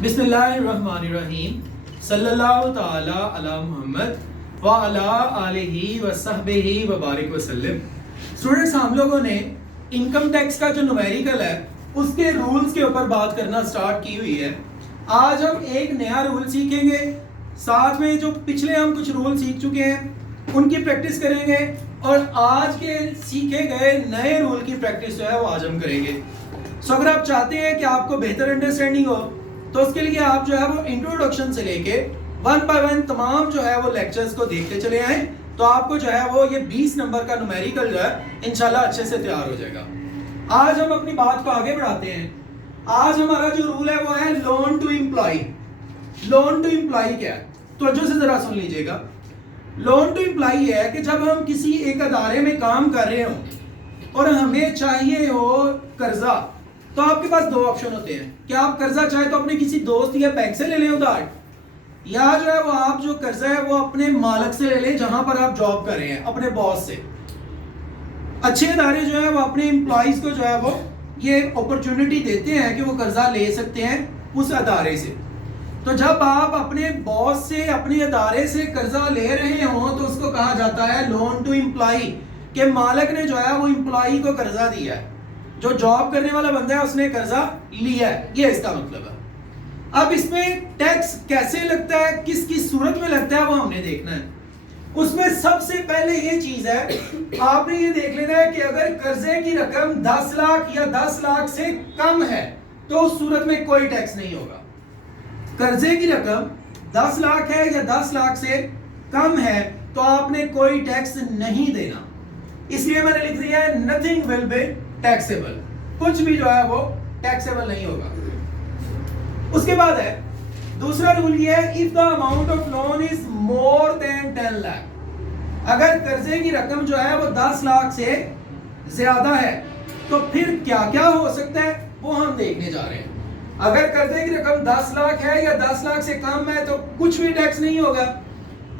बिस्मिल्लाहिर्रहमानिर्रहीम सल्लल्लाहु ताला अला मुहम्मद व अला आलिहि व सहबिहि व बारिक वसल्लम। स्टूडेंट्स, हम लोगों ने इनकम टैक्स का जो न्यूमेरिकल है उसके रूल्स के ऊपर बात करना स्टार्ट की हुई है। आज हम एक नया रूल सीखेंगे, साथ में जो पिछले हम कुछ रूल सीख चुके हैं उनकी प्रैक्टिस करेंगे और आज के सीखे गए नए रूल की प्रैक्टिस जो है वो आज हम करेंगे। सो अगर आप चाहते हैं कि आपको बेहतर अंडरस्टैंडिंग हो तो उसके लिए आप जो है वो इंट्रोडक्शन से लेके वन बाय वन तमाम जो है वो लेक्चर्स को देखते चले आए, तो आपको जो है वो ये 20 नंबर का न्यूमेरिकल जो है इंशाल्लाह अच्छे से तैयार हो जाएगा। आज हम अपनी बात को आगे बढ़ाते हैं। आज हमारा जो रूल है वो है loan to employ. Loan to employ क्या है, तो से जरा सुन लीजिएगा। लोन टू एम्प्लॉय है कि जब हम किसी एक अदारे में काम कर रहे हो और हमें चाहिए हो कर्जा, तो आपके पास दो ऑप्शन होते हैं कि आप कर्जा चाहे तो अपने किसी दोस्त या बैंक से ले लें उधार, या जो है वो आप जो कर्जा है वो अपने मालिक से ले लें जहां पर आप जॉब कर रहे हैं, अपने बॉस से। अच्छे इदारे जो है वो अपने एम्प्लॉइज को जो है वो ये अपॉर्चुनिटी देते हैं कि वो कर्जा ले सकते हैं उस अदारे से। तो जब आप अपने बॉस से, अपने अदारे से कर्जा ले रहे हो तो उसको कहा जाता है लोन टू एम्प्लॉय, के मालिक ने जो है वो एम्प्लॉय को कर्जा दिया है, जो जॉब करने वाला बंदा है उसने कर्जा लिया है, ये इसका मतलब है। अब इसमें टैक्स कैसे लगता है, किस किस सूरत में लगता है, वो हमने देखना है। उसमें सबसे पहले ये चीज है, आपने ये देख लेना है कि अगर कर्जे की रकम 10 लाख या 10 लाख से कम है तो उस सूरत में कोई टैक्स नहीं होगा। कर्जे की रकम 10 लाख है या 10 लाख से कम है तो आपने कोई टैक्स नहीं देना। इसलिए मैंने लिख दिया है नथिंग विल बी टैक्सेबल, कुछ भी जो है वो टैक्सेबल नहीं होगा। उसके बाद है दूसरा रूल ये है, if the amount of loan is more than 10 lakh. अगर कर्जे की रकम जो है वो 10 लाख से ज्यादा है तो फिर क्या क्या हो सकता है वो हम देखने जा रहे हैं। अगर कर्जे की रकम 10 लाख है या 10 लाख से कम है तो कुछ भी टैक्स नहीं होगा।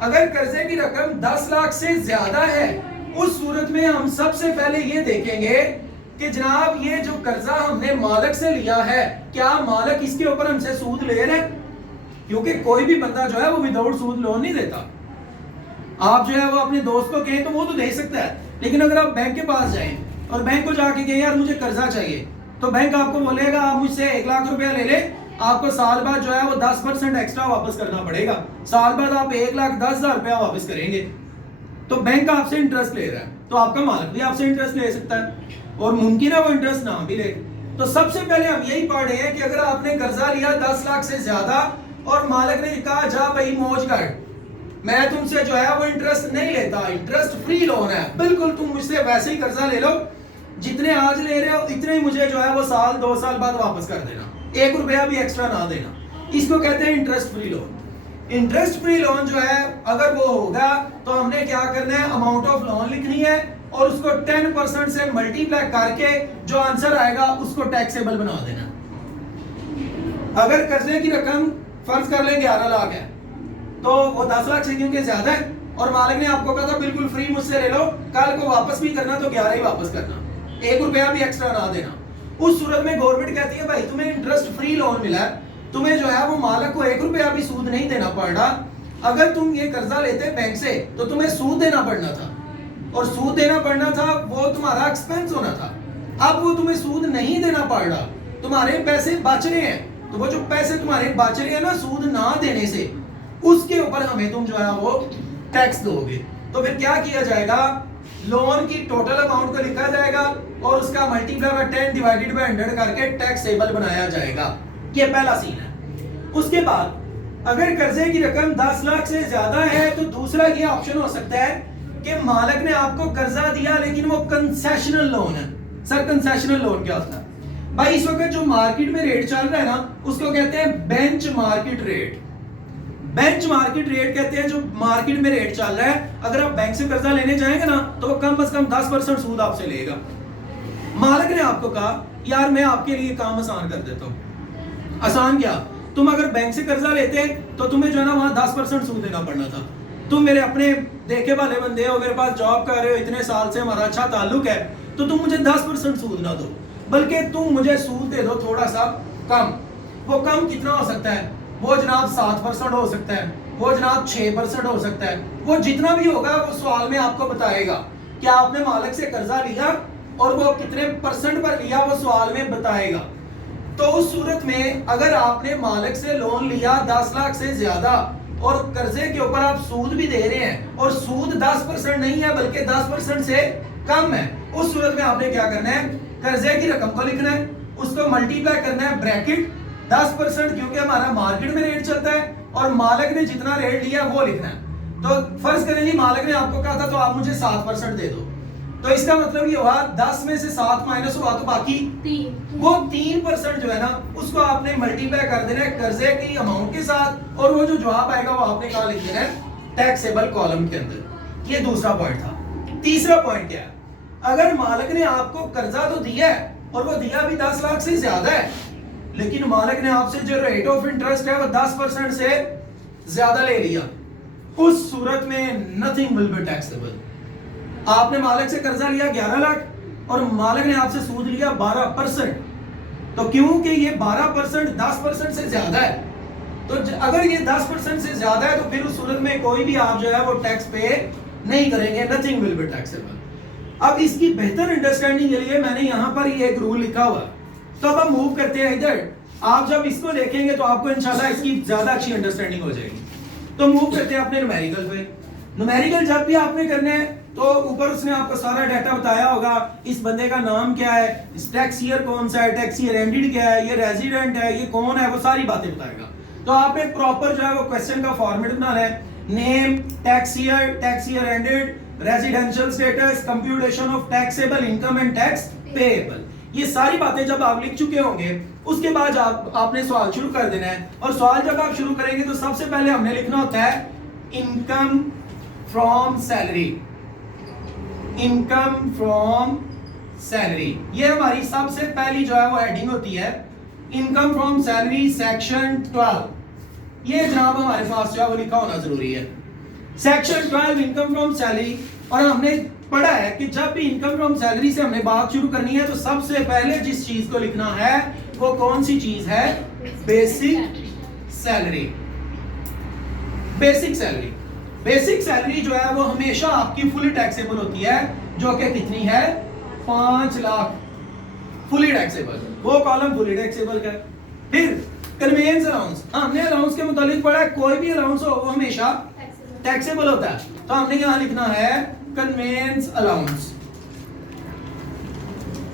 अगर कर्जे की रकम 10 लाख से ज्यादा है उस सूरत में हम सबसे पहले ये देखेंगे कि जनाब ये जो कर्जा हमने मालिक से लिया है, क्या मालिक इसके ऊपर हमसे सूद ले रहे हैं, क्योंकि कोई भी बंदा जो है वो विदाउट सूद लोन नहीं देता। आप जो है वो अपने दोस्त को कहें तो वो तो दे सकता है, लेकिन अगर आप बैंक के पास जाएं और बैंक को जाके कहें यार मुझे कर्जा चाहिए, तो बैंक आपको बोलेगा आप मुझसे 1 लाख रुपया ले ले, आपको साल बाद जो है वो 10% एक्स्ट्रा वापस करना पड़ेगा, साल बाद आप 1,10,000 रुपया वापस करेंगे। तो बैंक आपसे इंटरेस्ट ले रहा है, तो आपका मालिक भी आपसे इंटरेस्ट ले सकता है और मुमकिन है वो इंटरेस्ट ना भी ले। तो सबसे पहले हम यही पढ़ रहे हैं कि अगर आपने कर्जा लिया 10 लाख से ज्यादा और मालिक ने कहा जा भाई मौज कर, मैं तुमसे जो है वो इंटरेस्ट नहीं लेता, इंटरेस्ट फ्री लोन है, बिल्कुल तुम मुझसे वैसे ही कर्जा ले लो, जितने आज ले रहे हो इतने ही मुझे जो है वो साल 2 साल बाद वापस कर देना, 1 रुपया भी एक्स्ट्रा ना देना। इसको कहते हैं interest free loan. Interest free loan जो है अगर वो होगा तो हमने क्या करना है, अमाउंट ऑफ लोन लिखनी है और उसको 10% से मल्टीप्लाई करके जो आंसर आएगा उसको टैक्सेबल बना देना। अगर कर्जे की रकम फर्ज कर लें 11 लाख है तो वो 10 लाख से क्योंकि ज्यादा है और मालिक ने आपको कहा था बिल्कुल फ्री मुझसे ले लो, कल को वापस भी करना तो 11 ही वापस करना, 1 रुपया भी एक्स्ट्रा ना देना। उस सूरत में गवर्नमेंट कहती है भाई तुम्हें इंटरेस्ट फ्री लोन मिला है, तुम्हें जो है वो मालिक को 1 रुपया भी सूद नहीं देना पड़ रहा। अगर तुम ये कर्जा लेते बैंक से तो तुम्हें सूद देना पड़ना था, और सूद देना पड़ना था वो तुम्हारा एक्सपेंस होना था। अब वो तुम्हें सूद नहीं देना पड़ रहा, तुम्हारे पैसे बच रहे हैं, तो वो जो पैसे तुम्हारे बच रहे हैं ना सूद ना देने से, उसके ऊपर हमें तुम जो है वो टैक्स दोगे। तो फिर क्या किया जाएगा, लोन की टोटल अमाउंट को लिखा जाएगा और उसका मल्टीप्लाई बाय 10 डिवाइडेड बाय 100 करके टैक्सेबल बनाया जाएगा। ये पहला सीन है। उसके बाद अगर कर्जे की रकम 10 लाख से ज्यादा है तो दूसरा ये ऑप्शन हो सकता है कि मालिक ने आपको कर्जा दिया लेकिन वो कंसेशनल लोन है। सर कंसेशनल लोन क्या होता है भाई, इस वक्त जो मार्केट में रेट चल रहा है ना उसको कहते हैं bench market rate. Bench market rate कहते हैं जो मार्केट में रेट चल रहा है, अगर आप बैंक से कर्जा लेने जाएंगे ना तो वो कम से कम 10% सूद आपसे लेगा। मालिक ने आपको कहा यार मैं आपके लिए काम आसान कर देता हूँ। आसान क्या, तुम अगर बैंक से कर्जा लेते तो तुम्हें जो है ना वहां 10% सूद देना पड़ना था। तुम मेरे अपने देखे वाले बंदे हो, मेरे पास जॉब कर रहे हो, इतने साल से हमारा अच्छा ताल्लुक है, तो तुम मुझे 10% सूद ना दो, बल्कि तुम मुझे सूद दे दो थोड़ा सा कम। वो कम कितना हो सकता है? वो जनाब 7% हो सकता है, वो जनाब 6% हो सकता है, वो जितना भी होगा वो सवाल में आपको बताएगा कि आपने मालिक से कर्जा लिया और वो कितने परसेंट पर लिया, वो सवाल में बताएगा। तो उस सूरत में अगर आपने मालिक से लोन लिया 10 लाख से ज्यादा और कर्जे के ऊपर आप सूद भी दे रहे हैं और सूद 10% नहीं है बल्कि 10% से कम है, उस सूरत में आपने क्या करना है? कर्जे की रकम को लिखना है, उसको मल्टीप्लाई करना है ब्रैकेट 10%, क्योंकि हमारा मार्केट में रेट चलता है और मालिक ने जितना रेट लिया वो लिखना है। तो फर्ज करें जी मालिक ने आपको कहा था तो आप मुझे 7% दे दो, तो इसका मतलब ये हुआ 10 में से 7 माइनस हुआ तो बाकी 3। वो 3% जो है ना उसको आपने मल्टीप्लाई कर देना है कर्जे की अमाउंट के साथ और वो जो जवाब आएगा वो आपने कहा लिख देना है टैक्सेबल कॉलम के अंदर। ये दूसरा पॉइंट था। तीसरा पॉइंट क्या है? अगर मालिक ने आपको कर्जा तो दिया है और वो दिया भी 10 लाख से ज्यादा है, लेकिन मालिक ने आपसे जो रेट ऑफ इंटरेस्ट है वो 10% से ज्यादा ले लिया, उस सूरत में नथिंग विल बी टैक्सेबल। आपने मालिक से कर्जा लिया 11 लाख और मालिक ने आपसे सूद लिया 12%, तो क्योंकि ये 12% 10% से ज्यादा है, तो अगर ये 10% से ज्यादा है तो फिर उस सूरत में कोई भी आप जो है वो टैक्स पे नहीं करेंगे, नथिंग विल बी टैक्सेबल। अब इसकी बेहतर अंडरस्टैंडिंग के लिए मैंने यहाँ पर ये एक रूल लिखा हुआ, तो अब हम मूव करते हैं इधर। आप जब इसको देखेंगे तो आपको इंशाल्लाह इसकी ज्यादा अच्छी अंडरस्टैंडिंग हो जाएगी। तो मूव करते हैं अपने न्यूमेरिकल पे। न्यूमेरिकल जब भी आपने करने हैं तो ऊपर उसने आपको सारा डाटा बताया होगा, इस बंदे का नाम क्या है, टैक्स ईयर कौन सा है, टैक्स ईयर एंडेड क्या है, ये रेजिडेंट है, ये कौन है, वो सारी बातें बताएगा। तो आपने प्रॉपर जो है वो क्वेश्चन का फॉर्मेट बनाना है, name, tax year ended, residential status, computation of taxable income and tax payable. ये सारी बातें जब आप लिख चुके होंगे उसके बाद आपने सवाल शुरू कर देना है। और सवाल जब आप शुरू करेंगे तो सबसे पहले हमने लिखना होता है income from salary. Income from salary ये हमारी सबसे पहली जो है वो हेडिंग होती है। इनकम फ्रॉम सैलरी सेक्शन 12, ये जनाब हमारे पास जो है वो लिखा होना जरूरी है। Section 12 income from salary. और हमने पढ़ा है कि जब भी इनकम फ्रॉम सैलरी से हमने बात शुरू करनी है तो सबसे पहले जिस चीज को लिखना है वो कौन सी चीज है? Basic salary. Basic salary, basic salary जो है वो हमेशा आपकी फुली टैक्सेबल होती है, जो कि कितनी है? 5 लाख फुली टैक्सेबल, वो कॉलम फुली टैक्सेबल का। फिर कन्वेंस अलाउंस, हमने अलाउंस के मुतालिक पढ़ा है कोई भी अलाउंस हो वो हमेशा टैक्सेबल होता है, तो हमने यहां लिखना है कन्वेंस अलाउंस।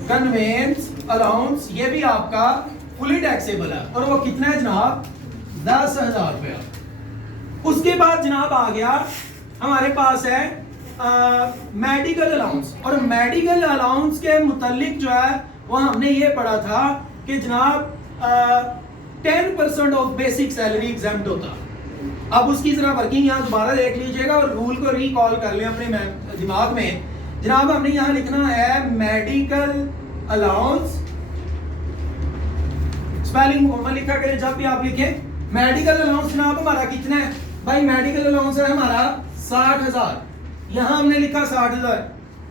कन्वेंस अलाउंस ये भी आपका फुली टैक्सेबल है और वो कितना है जनाब? 10,000 रुपया। उसके बाद जनाब आ गया हमारे पास है मेडिकल अलाउंस। और मेडिकल अलाउंस के मुतालिक जो है वो हमने ये पढ़ा था कि जनाब 10% ऑफ बेसिक सैलरी एग्जेम्प्ट होता। अब उसकी जरा वर्किंग यहाँ दोबारा देख लीजिएगा और रूल को रिकॉल कर लें अपने दिमाग में। जनाब हमने यहाँ लिखना है मेडिकल अलाउंस, स्पेलिंग कॉमन लिखा करें जब भी आप लिखें। मेडिकल अलाउंस जनाब हमारा कितना है भाई? मेडिकल अलाउंस है हमारा 60,000, यहाँ हमने लिखा 60,000।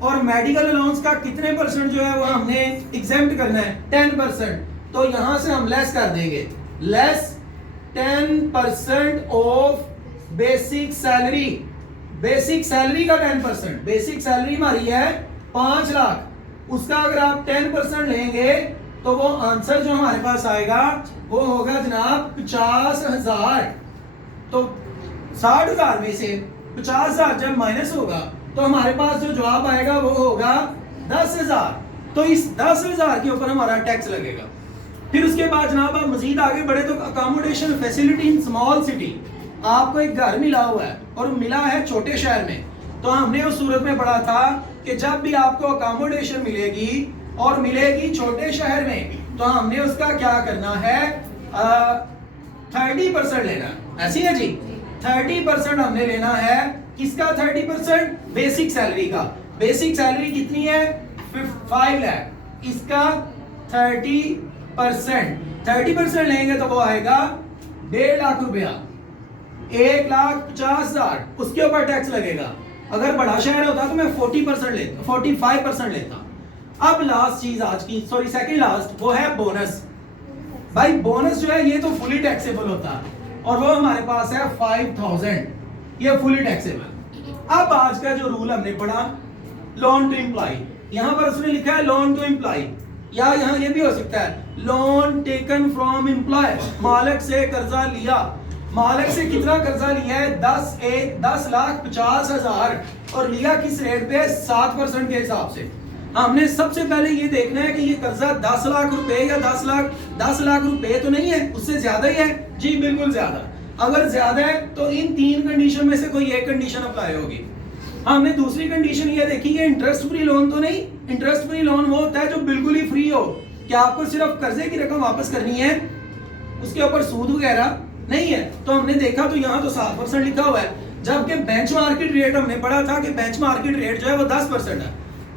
और मेडिकल अलाउंस का कितने परसेंट जो है वो हमने एग्जेम्प्ट करना है? 10%। तो यहाँ से हम लेस कर देंगे, less 10% of basic salary. Basic salary का 10%, बेसिक सैलरी हमारी है 5 लाख, उसका अगर आप 10% लेंगे तो वो आंसर जो हमारे पास आएगा वो होगा जनाब 50,000। तो 60,000 में से 50,000 जब माइनस होगा तो हमारे पास जो जवाब आएगा वो होगा 10,000। तो इस 10,000 के ऊपर हमारा टैक्स लगेगा। फिर उसके बाद जनाब आप मजीद आगे बढ़े तो accommodation facility in small city, आपको एक घर मिला हुआ है और मिला है छोटे शहर में, तो हमने उस सूरत में पढ़ा था कि जब भी आपको अकोमोडेशन मिलेगी और मिलेगी छोटे शहर में तो हमने उसका क्या करना है? 30% लेना, ऐसी है जी। 30% हमने लेना है। किसका 30%? बेसिक सैलरी का। बेसिक सैलरी कितनी है? 5 लाख, इसका 30% लेंगे तो वो आएगा 1.5 लाख रुपया, 1,50,000। उसके ऊपर टैक्स लगेगा। अगर बड़ा शहर होता तो मैं 40% लेता, 45% लेता। अब लास्ट चीज आज की, सॉरी सेकंड लास्ट, वो है बोनस। भाई बोनस जो है ये तो फुली टैक्सेबल होता है और वो हमारे पास है 5000, ये फुली टैक्सेबल। अब आज का जो रूल हमने पढ़ा लोन टू एम्प्लॉय, यहां पर उसने लिखा है लोन टू एम्प्लॉय, या यहां ये भी हो सकता है लोन टेकन फ्रॉम एम्प्लॉय, मालिक से कर्जा लिया। मालिक से कितना कर्जा लिया है? 10,50,000 और लिया किस रेट पे? 7% के हिसाब से। हमने सबसे पहले ये देखना है कि ये कर्जा 10 लाख रुपए या 10 लाख रुपए तो नहीं है, उससे ज्यादा ही है। जी बिल्कुल ज्यादा। अगर ज्यादा है तो इन 3 कंडीशन में से कोई एक कंडीशन अप्लाई होगी। हमने दूसरी कंडीशन ये देखी, ये इंटरेस्ट फ्री लोन तो नहीं। इंटरेस्ट फ्री लोन वो होता है जो बिल्कुल ही फ्री हो, कि आपको सिर्फ कर्जे की रकम वापस करनी है, उसके ऊपर सूद वगैरह नहीं है। तो हमने देखा तो यहाँ तो 7% लिखा हुआ है, जबकि बेंच मार्केट रेट हमने पढ़ा था कि बेंच मार्केट रेट जो है वो 10% है।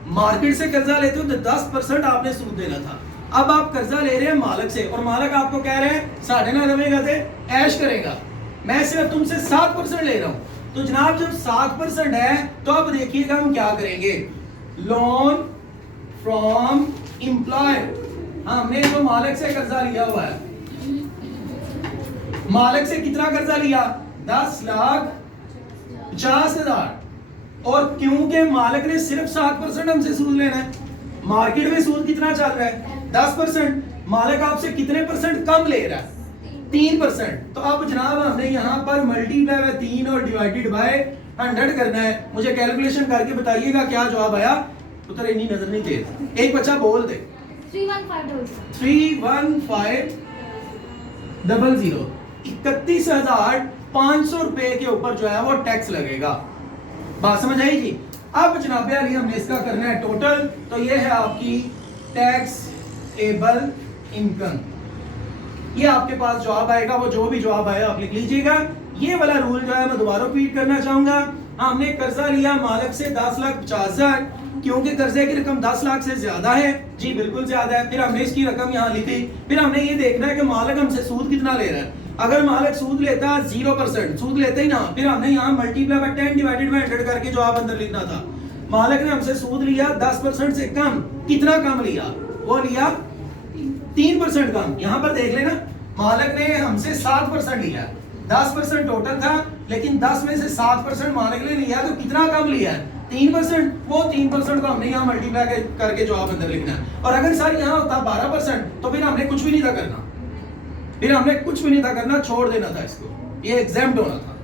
मार्केट से कर्जा लेते हो तो 10% आपने सूद देना था। अब आप कर्जा ले रहे हैं मालिक से और मालिक आपको कह रहे हैं 9.5 गते ऐश करेगा, मैं सिर्फ तुमसे 7% ले रहा हूं। तो जनाब जब 7% है तो अब देखिएगा हम क्या करेंगे, लोन फ्रॉम एम्प्लॉयर। हमने तो मालिक से कर्जा लिया हुआ है, मालिक से कितना कर्जा लिया? 10,50,000। और क्योंकि मालिक ने सिर्फ 7% हमसे सूद लेना है, मार्केट में सूद कितना चल रहा है? 10%। मालिक आपसे कितने परसेंट कम ले रहा है? 3%। तो अब जनाब हमने यहाँ पर मल्टीप्लाई बाय 3 और डिवाइडेड बाय 100 करना है। मुझे कैलकुलेशन करके बताइएगा क्या जवाब आया। पुत्र इतनी नजर नहीं तेज, एक बच्चा बोल दे। 31500 31,500 रुपए के ऊपर जो है वो टैक्स लगेगा। बात समझ आई जी? अब जनाब अली हमने इसका करना है टोटल, तो ये है आपकी टैक्सेबल इनकम। ये आपके पास जवाब आएगा, वो जो भी जवाब आया आप लिख लीजिएगा। ये वाला रूल जो है मैं दोबारा रिपीट करना चाहूंगा। हमने कर्जा लिया मालिक से 10,50,000, क्योंकि कर्जे की रकम 10 लाख से ज्यादा है। जी बिल्कुल ज्यादा है। फिर हमने इसकी रकम यहाँ लिखी। फिर हमने ये देखना है कि मालिक हमसे सूद कितना ले रहा है। अगर मालिक सूद लेता 0%, सूद लेते ही ना, फिर हमने यहाँ मल्टीप्लाई बाय 10 डिवाइडेड बाय 100 करके जवाब अंदर लिखना था। मालिक ने हमसे सूद लिया 10% से कम। कितना कम लिया? वो लिया 3% कम। यहाँ पर देख लेना, मालिक ने हमसे 7% लिया, 10% टोटल था, लेकिन 10 में से 7% मालिक ने लिया, तो कितना कम लिया है? 3%। वो 3% को हमने यहाँ मल्टीप्लाई करके जवाब अंदर लिखना है। और अगर सर यहाँ होता 12%, तो फिर हमने कुछ भी नहीं था करना, छोड़ देना था इसको, ये एग्जाम्प्ट होना था।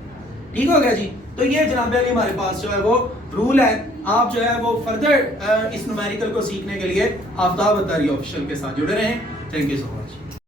ठीक हो गया जी? तो ये जनाब अली हमारे पास जो है वो रूल है। आप जो है वो फर्दर इस न्यूमेरिकल को सीखने के लिए आफ्ताब अत्तारी ऑफिशियल के साथ जुड़े रहें। Thank you so much.